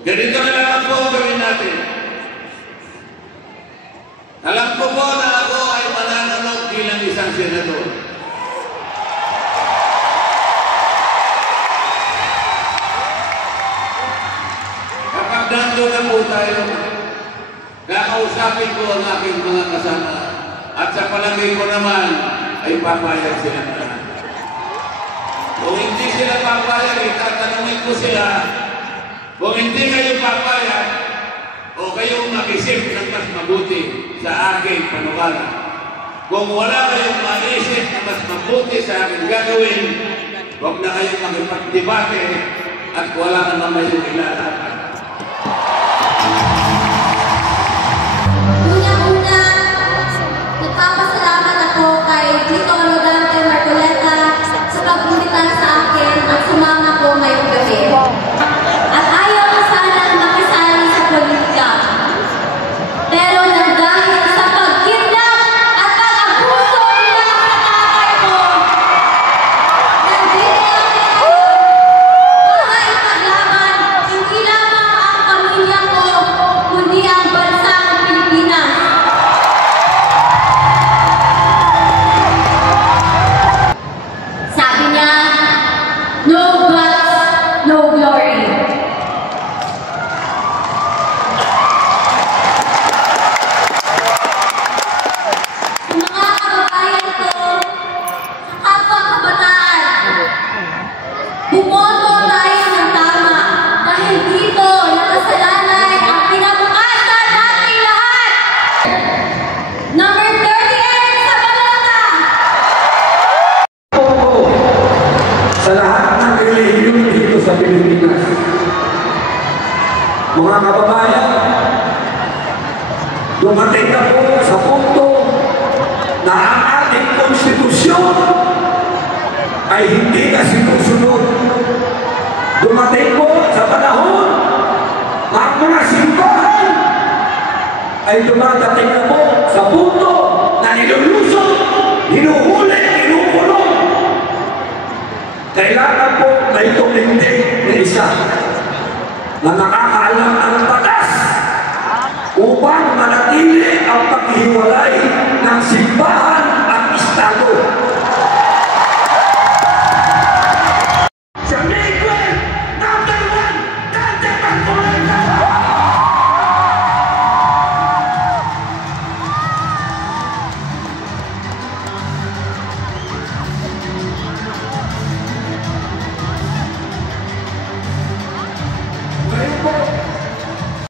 Ganito na lang po ang gawin natin. Alam ko po na ako ay mananunod bilang isang senador. Kapag nandun na po tayo, kakausapin ko ang aking mga kasama at sa palagay ko naman ay papayag sila na. Kung hindi sila papayag, itatanungin ko sila. Kung hindi kayo papayag, o kayong mag-isip ng mas mabuti sa aking panukala. Kung wala kayong mag-isip na mas mabuti sa aking gagawin, huwag na kayong mag-ipagdebate at wala naman kayong ilalapan. Una-una, nagpapasalamat ako kay Tito Rodante Marcoleta sa pag-imbita sa akin at sumama ko ngayong gabi. At ayaw ko sanang makisali sa politika. Pero dahil sa pagkidnap at pag-abuso nila sa tatay ko, nandito ako para ipaglaban hindi lamang ang pamilya ko, kundi ang bansang Pilipinas. Sabi niya, no guts, no glory. Mga kababayan ko, sa kapwa kabataan, bumoto tayo ng tama dahil dito nakasalalay ang kinabukasan nating lahat. Number 38 sa balota. Sa lahat ng relihiyon dito sa Pilipinas. Mga kababayan, dumating na po sa punto na ang ating konstitusyon ay hindi na sinusunod. Dumating po sa panahon ang mga simbahan ay dumadating na po sa punto na nilulusot, hinuhuli, hinukulong. Kailangan po may tumindig na isa na nakakaalam ng batas upang manatili ang paghiwalay ng simbahan at Estado. Sa Miguel, number 1, Dante Marcoleta! Ngayon po,